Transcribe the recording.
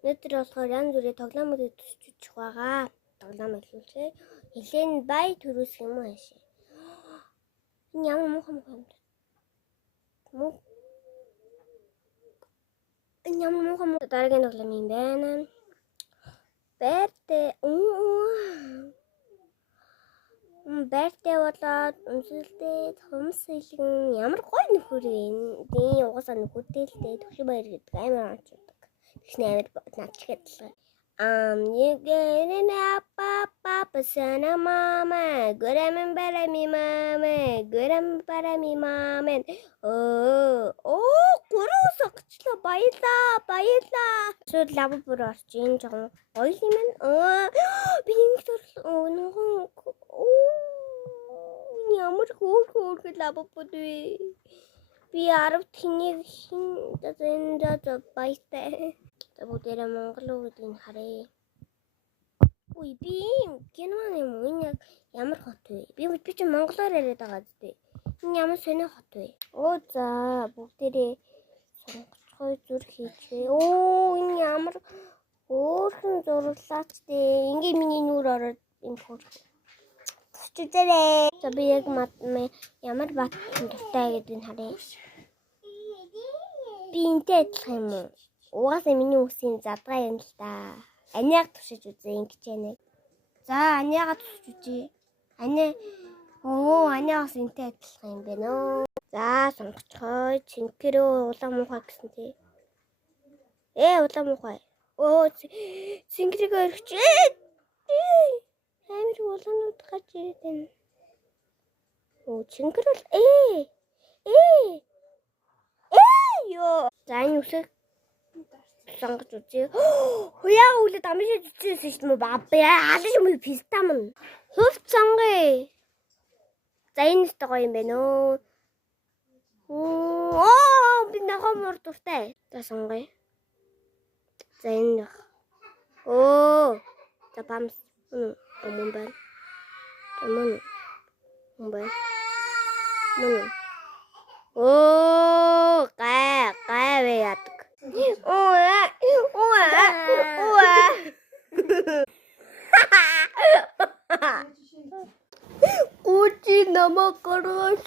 Өнөөдөр болохоор янз бүрийн тоглоомуудыг төсчиж байгаа. Тоглоом хэлүүлээ. Хелен бай төрөөс юм уу хаашаа. Энэ ямар муухай юм бэ? Энэ ямар муухай дараагийн тоглоом юм байна. Бэртэ болоод үнсэлтэй хумс илгэн ямар гоё нөхөр вэ? Дийн угаасаа нөхөртэй л дээ төгшө баяр гэдэг амар онцдог. Тэгшний амар наачгээд л. Егэрэнэ папа сана мама гэрэмэн барами мама гурван согчлоо баялаа. Шууд лавбур орчин жоохон гоё юм байна. Би ингэ төрөл ямар хөөрхөн лавбур вэ? Би 10 тэнийг хин баяртай. Бүгдээрээ Монгол үүдийг харъя. Үй би гинман юм уу? Энэ ямар хот вэ? Би ч монголоор яриад байгаа зү. Энэ ямар сони хот вэ? За бүгдээрээ сонгоцгой зүр хийчихээ. Энэ ямар өөрхөн зурлаач дээ. Ингээ миний нүур ороод юм хөөрх. Тусчээрээ. За би яг ямар бат дуртай гэдгийг харъя. Би энтэй адилхан юм уу? Угаасаа миний үсгийн задгаа юм л да. Аниаг тушиж үзье ингэж яана. За аниагаа тушиж үзье. Аниагаас энтэй адилхан юм байна оо. За сонгоцгой цэнхэрөө улаан муухай гэсэн тий. Улаан муухай. Цэнхэрийг өргөч. Амар улаанууд гарч ирээд байна. Цэнхэр бол ёо. За энэ үсэг сонгож үзье. Хуяа үлээд амжиж үзсэн шүү дээ. Бабаа алж юм пистам нь. Хувц сонгоё. За энэ ч гоё юм байна оо. Би нохомор дуртай. За сонгоё. За энэ. За бамс. Мөн байна. Мөн байна. Гай яадаг. Кучи намайг гаргаж.